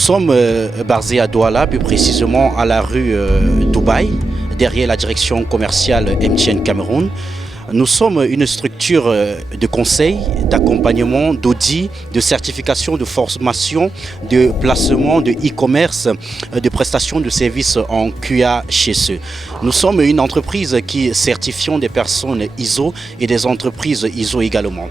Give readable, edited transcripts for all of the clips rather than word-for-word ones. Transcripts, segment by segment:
sommes basés à Douala, plus précisément à la rue Dubaï, derrière la direction commerciale MTN Cameroun. Nous sommes une structure de conseil, d'accompagnement, d'audit, de certification, de formation, de placement, de e-commerce, de prestation de services en QA/HSE. Nous sommes une entreprise qui certifions des personnes ISO et des entreprises ISO également.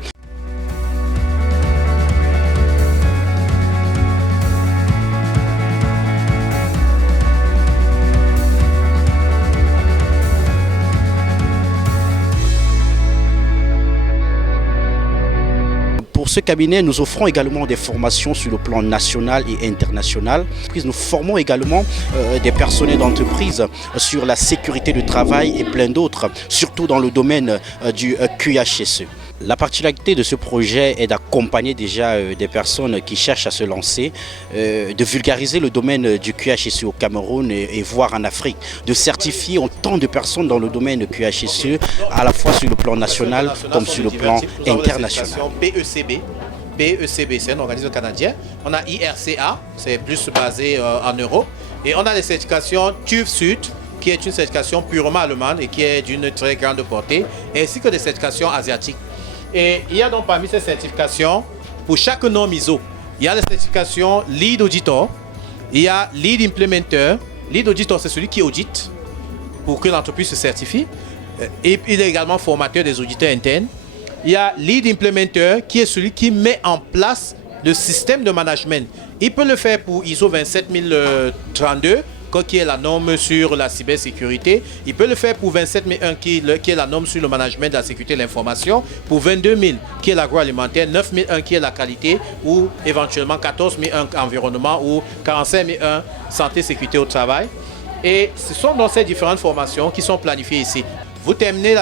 Pour ce cabinet, nous offrons également des formations sur le plan national et international. Nous formons également des personnels d'entreprise sur la sécurité du travail et plein d'autres, surtout dans le domaine du QA/HSE. La particularité de ce projet est d'accompagner déjà des personnes qui cherchent à se lancer, de vulgariser le domaine du QA/HSE au Cameroun et voire en Afrique, de certifier autant de personnes dans le domaine du QA/HSE, à la fois sur le plan national comme sur le plan international. PECB, c'est un organisme canadien. On a IRCA, c'est plus basé en euros. Et on a les certifications TÜV Süd, qui est une certification purement allemande et qui est d'une très grande portée, ainsi que des certifications asiatiques. Et il y a donc parmi ces certifications, pour chaque norme ISO, il y a la certification Lead Auditor, il y a Lead Implementer. Lead Auditor, c'est celui qui audite pour que l'entreprise se certifie. Et il est également formateur des auditeurs internes. Il y a Lead Implementer, qui est celui qui met en place le système de management. Il peut le faire pour ISO 27032, qui est la norme sur la cybersécurité. Il peut le faire pour 27001 qui est la norme sur le management de la sécurité de l'information, pour 22000 qui est l'agroalimentaire, 9001 qui est la qualité, ou éventuellement 14001 environnement, ou 45001 santé sécurité au travail. Et ce sont dans ces différentes formations qui sont planifiées ici. Vous terminez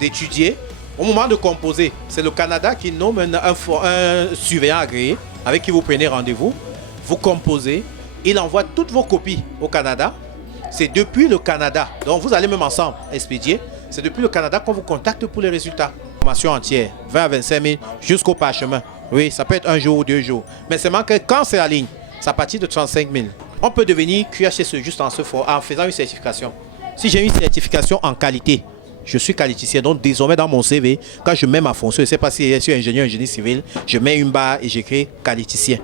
d'étudier. Au moment de composer, c'est le Canada qui nomme un surveillant agréé avec qui vous prenez rendez-vous. Vous composez. Il envoie toutes vos copies au Canada. C'est depuis le Canada, donc vous allez même ensemble expédier. C'est depuis le Canada qu'on vous contacte pour les résultats. Formation entière, 20 à 25 000 jusqu'au parchemin. Oui, ça peut être un jour ou 2 jours. Mais seulement que quand c'est la ligne, c'est à partir de 35 000. On peut devenir QA/HSE juste en faisant une certification. Si j'ai une certification en qualité, je suis qualiticien. Donc désormais dans mon CV, quand je mets ma fonction, je ne sais pas si je suis ingénieur génie civil, je mets une barre et j'écris qualiticien.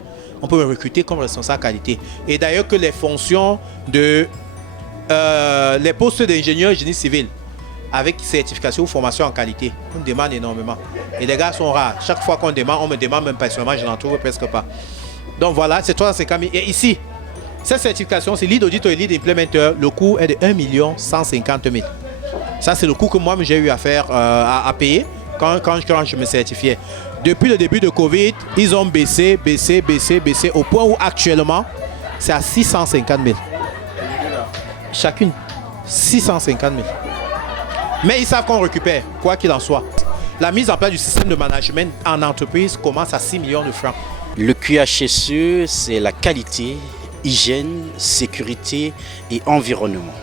On peut me recruter comme responsable qualité. Et d'ailleurs que les fonctions de les postes d'ingénieur génie civil avec certification ou formation en qualité, on demande énormément. Et les gars sont rares. Chaque fois qu'on demande, on me demande même personnellement, je n'en trouve presque pas. Donc voilà, c'est 350 000. Et ici, cette certification, c'est Lead Auditor et Lead Implementer. Le coût est de 1 150 000. Ça, c'est le coût que moi j'ai eu à faire, à payer quand je me certifiais. Depuis le début de Covid, ils ont baissé au point où actuellement, c'est à 650 000. Chacune, 650 000. Mais ils savent qu'on récupère, quoi qu'il en soit. La mise en place du système de management en entreprise commence à 6 millions de francs. Le QA/HSE, c'est la qualité, hygiène, sécurité et environnement.